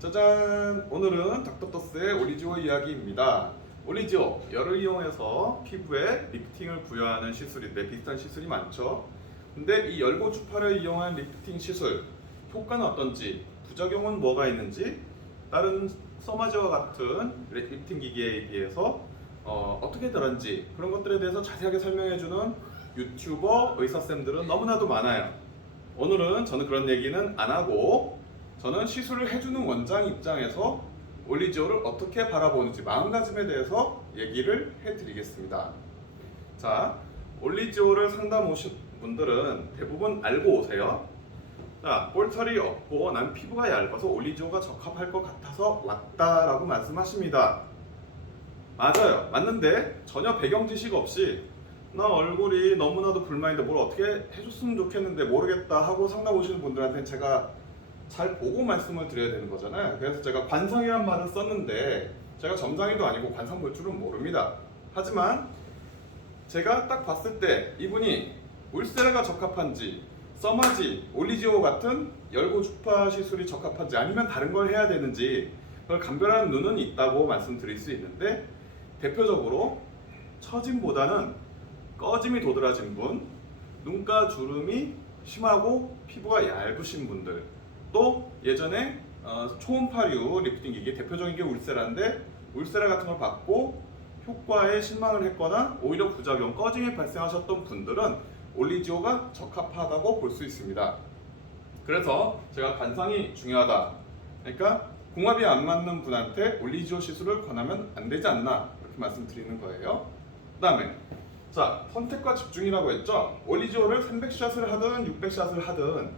짜잔! 오늘은 닥터터스의 올리지오 이야기입니다. 올리지오, 열을 이용해서 피부에 리프팅을 부여하는 시술인데 비슷한 시술이 많죠. 근데 이 열고 주파를 이용한 리프팅 시술 효과는 어떤지, 부작용은 뭐가 있는지 다른 서마지와 같은 리프팅 기기에 비해서 어, 어떻게 다른지 그런 것들에 대해서 자세하게 설명해주는 유튜버 의사쌤들은 너무나도 많아요. 오늘은 저는 그런 얘기는 안 하고 저는 시술을 해주는 원장 입장에서 올리지오를 어떻게 바라보는지 마음가짐에 대해서 얘기를 해드리겠습니다. 자, 올리지오를 상담 오신 분들은 대부분 알고 오세요. 자, 볼털이 없고 난 피부가 얇아서 올리지오가 적합할 것 같아서 왔다라고 말씀하십니다. 맞아요. 맞는데 전혀 배경 지식 없이 나 얼굴이 너무나도 불만인데 뭘 어떻게 해줬으면 좋겠는데 모르겠다 하고 상담 오시는 분들한테는 제가 잘 보고 말씀을 드려야 되는 거잖아요. 그래서 제가 관상이란 말을 썼는데 제가 점장이도 아니고 관상 볼 줄은 모릅니다. 하지만 제가 딱 봤을 때 이분이 울세라가 적합한지 써마지, 올리지오 같은 열고 주파 시술이 적합한지 아니면 다른 걸 해야 되는지 그걸 감별하는 눈은 있다고 말씀드릴 수 있는데 대표적으로 처짐보다는 꺼짐이 도드라진 분, 눈가 주름이 심하고 피부가 얇으신 분들, 또 예전에 어, 초음파류 리프팅 기기 대표적인 게 울세라인데 울세라 같은 걸 받고 효과에 실망을 했거나 오히려 부작용 꺼짐이 발생하셨던 분들은 올리지오가 적합하다고 볼 수 있습니다. 그래서 제가 관상이 중요하다. 그러니까 궁합이 안 맞는 분한테 올리지오 시술을 권하면 안 되지 않나 이렇게 말씀드리는 거예요. 그다음에 자 선택과 집중이라고 했죠. 올리지오를 300샷을 하든 600샷을 하든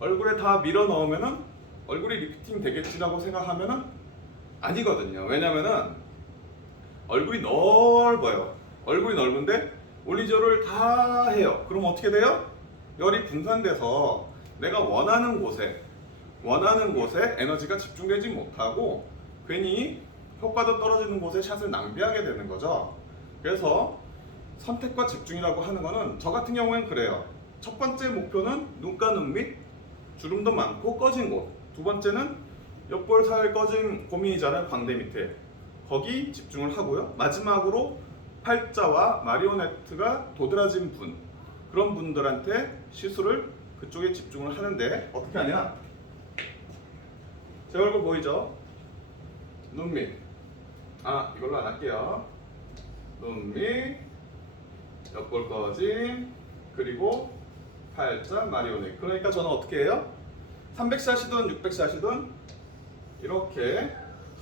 얼굴에 다 밀어 넣으면은 얼굴이 리프팅 되겠지라고 생각하면은 아니거든요. 왜냐면은 얼굴이 넓어요. 얼굴이 넓은데 올리지오를 다 해요. 그럼 어떻게 돼요? 열이 분산돼서 내가 원하는 곳에 원하는 곳에 에너지가 집중되지 못하고 괜히 효과도 떨어지는 곳에 샷을 낭비하게 되는 거죠. 그래서 선택과 집중이라고 하는 거는 저 같은 경우엔 그래요. 첫 번째 목표는 눈가 눈밑 주름도 많고 꺼진 곳. 두 번째는 옆볼 살 꺼진 고민이자는 광대 밑에 거기 집중을 하고요. 마지막으로 팔자와 마리오네트가 도드라진 분 그런 분들한테 시술을 그쪽에 집중을 하는데 어떻게 하냐? 제 얼굴 보이죠? 눈 밑 아 이걸로 안 할게요. 눈 밑 옆볼 꺼짐 그리고 팔자 마리오네 그러니까 저는 어떻게 해요? 300샷이든 600샷이든 이렇게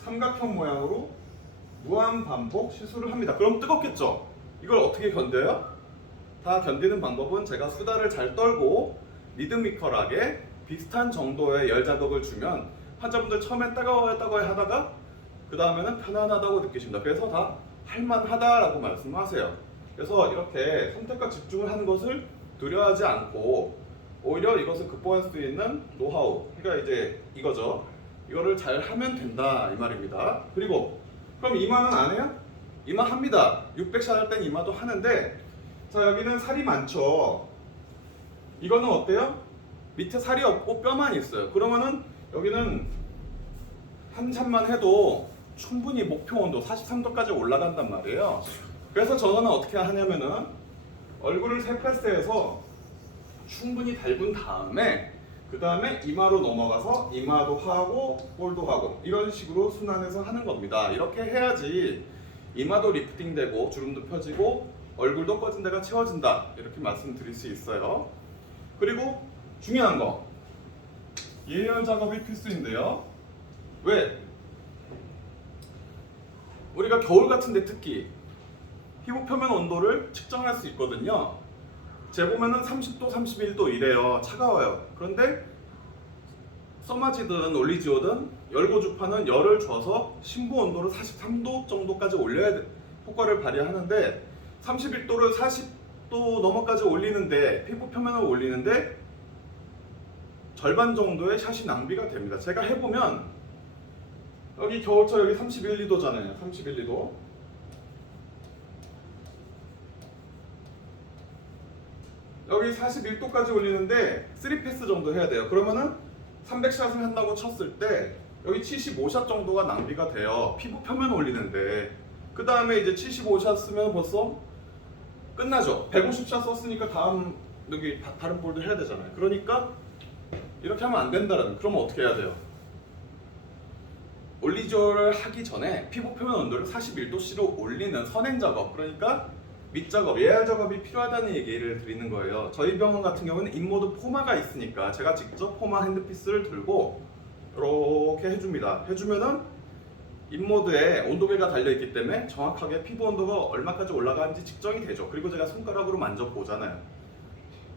삼각형 모양으로 무한 반복 시술을 합니다. 그럼 뜨겁겠죠? 이걸 어떻게 견뎌요? 다 견디는 방법은 제가 수다를 잘 떨고 리드미컬하게 비슷한 정도의 열 자극을 주면 환자분들 따가워요 따가워요 하다가 그 다음에는 편안하다고 느끼십니다. 그래서 다 할만하다라고 말씀하세요. 그래서 이렇게 선택과 집중을 하는 것을 두려워하지 않고 오히려 이것을 극복할 수 있는 노하우 그러니까 이제 이거죠. 이거를 잘 하면 된다 이 말입니다. 그리고 그럼 이마는 안 해요? 이마 합니다. 600샷 할 땐 이마도 하는데 자 여기는 살이 많죠. 이거는 어때요? 밑에 살이 없고 뼈만 있어요. 그러면은 여기는 한 샷만 해도 충분히 목표 온도 43도까지 올라간단 말이에요. 그래서 저는 어떻게 하냐면은 얼굴을 세 패스해서 충분히 달군 다음에 그 다음에 이마로 넘어가서 이마도 하고 볼도 하고 이런 식으로 순환해서 하는 겁니다. 이렇게 해야지 이마도 리프팅되고 주름도 펴지고 얼굴도 꺼진 데가 채워진다 이렇게 말씀드릴 수 있어요. 그리고 중요한 거 예열 작업이 필수인데요. 왜? 우리가 겨울 같은데 특히 피부 표면 온도를 측정할 수 있거든요. 재보면은 30도, 31도 이래요. 차가워요. 그런데 써마지든 올리지오든 열고주파는 열을 줘서 심부 온도를 43도 정도까지 올려야 돼. 효과를 발휘하는데 31도를 40도 넘어까지 올리는데 피부 표면을 올리는데 절반 정도의 샷이 낭비가 됩니다. 제가 해보면 여기 겨울철 여기 31, 2도잖아요. 31, 2도. 여기 41도까지 올리는데 3패스 정도 해야 돼요. 그러면은 300샷을 한다고 쳤을 때 여기 75샷 정도가 낭비가 돼요. 피부 표면 올리는데 그 다음에 이제 75샷 쓰면 벌써 끝나죠. 150샷 썼으니까 다음 여기 다, 다른 볼도 해야 되잖아요. 그러니까 이렇게 하면 안 된다라는. 그러면 어떻게 해야 돼요? 올리조를 하기 전에 피부 표면 온도를 41도씨로 올리는 선행 작업 그러니까 밑 작업, 예열 작업이 필요하다는 얘기를 드리는 거예요. 저희 병원 같은 경우는 인모드 포마가 있으니까 제가 직접 포마 핸드피스를 들고 이렇게 해줍니다. 해주면은 인모드에 온도계가 달려 있기 때문에 정확하게 피부 온도가 얼마까지 올라가는지 측정이 되죠. 그리고 제가 손가락으로 만져 보잖아요.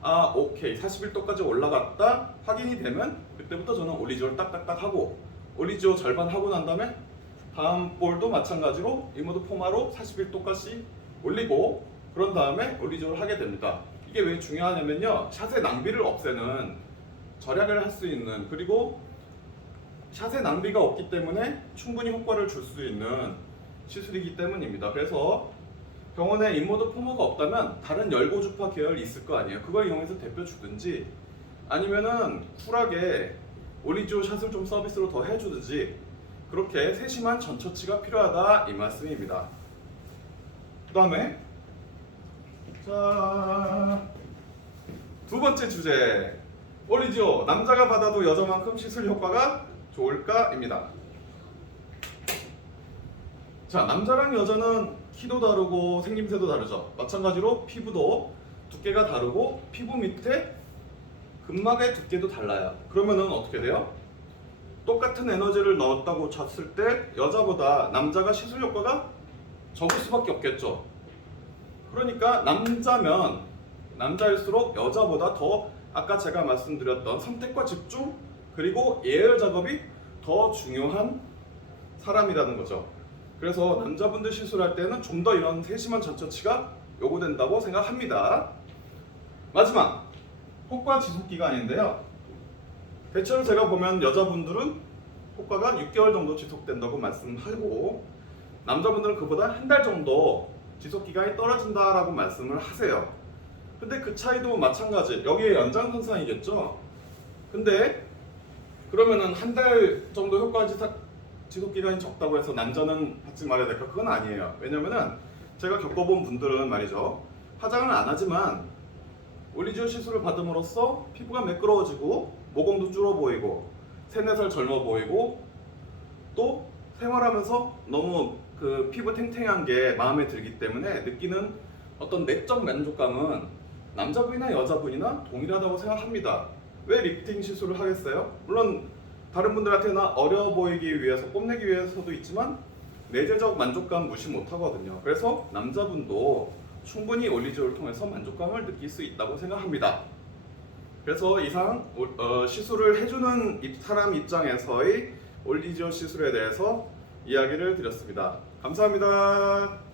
아, 오케이. 41도까지 올라갔다 확인이 되면 그때부터 저는 올리지오를 딱딱딱 하고 올리지오 절반 하고 난 다음에 다음 볼도 마찬가지로 이모드 포마로 41도까지 올리고 그런 다음에 올리지오를 하게 됩니다. 이게 왜 중요하냐면요. 샷의 낭비를 없애는 절약을 할 수 있는 그리고 샷의 낭비가 없기 때문에 충분히 효과를 줄 수 있는 시술이기 때문입니다. 그래서 병원에 인모드 포머가 없다면 다른 열고주파 계열이 있을 거 아니에요. 그걸 이용해서 대표 주든지 아니면은 쿨하게 올리지오 샷을 좀 서비스로 더 해주든지 그렇게 세심한 전처치가 필요하다 이 말씀입니다. 그 다음에 자두 번째 주제 올리지오 남자가 받아도 여자만큼 시술 효과가 좋을까입니다. 자 남자랑 여자는 키도 다르고 생김새도 다르죠. 마찬가지로 피부도 두께가 다르고 피부 밑에 근막의 두께도 달라요. 그러면은 어떻게 돼요? 똑같은 에너지를 넣었다고 쳤을 때 여자보다 남자가 시술 효과가 적을 수밖에 없겠죠. 그러니까 남자면 남자일수록 여자보다 더 아까 제가 말씀드렸던 선택과 집중 그리고 예열 작업이 더 중요한 사람이라는 거죠. 그래서 남자분들 시술할 때는 좀 더 이런 세심한 전처치가 요구된다고 생각합니다. 마지막 효과 지속 기간인데요. 대체로 제가 보면 여자분들은 효과가 6개월 정도 지속된다고 말씀하고 남자분들은 그보다 한 달 정도 지속 기간이 떨어진다라고 말씀을 하세요. 근데 그 차이도 마찬가지. 여기에 연장선상이겠죠. 근데 그러면은 한 달 정도 효과 지속 기간이 적다고 해서 남자는 받지 말아야 될까? 그건 아니에요. 왜냐면은 제가 겪어본 분들은 말이죠. 화장을 안 하지만 올리지오 시술을 받음으로써 피부가 매끄러워지고 모공도 줄어 보이고 세네 살 젊어 보이고 또 생활하면서 너무 그 피부 탱탱한 게 마음에 들기 때문에 느끼는 어떤 내적 만족감은 남자분이나 여자분이나 동일하다고 생각합니다. 왜 리프팅 시술을 하겠어요? 물론 다른 분들한테나 어려 보이기 위해서 뽐내기 위해서도 있지만 내재적 만족감 무시 못 하거든요. 그래서 남자분도 충분히 올리지오를 통해서 만족감을 느낄 수 있다고 생각합니다. 그래서 이상 올- 어, 시술을 해주는 입- 사람 입장에서의 올리지오 시술에 대해서 이야기를 드렸습니다. 감사합니다.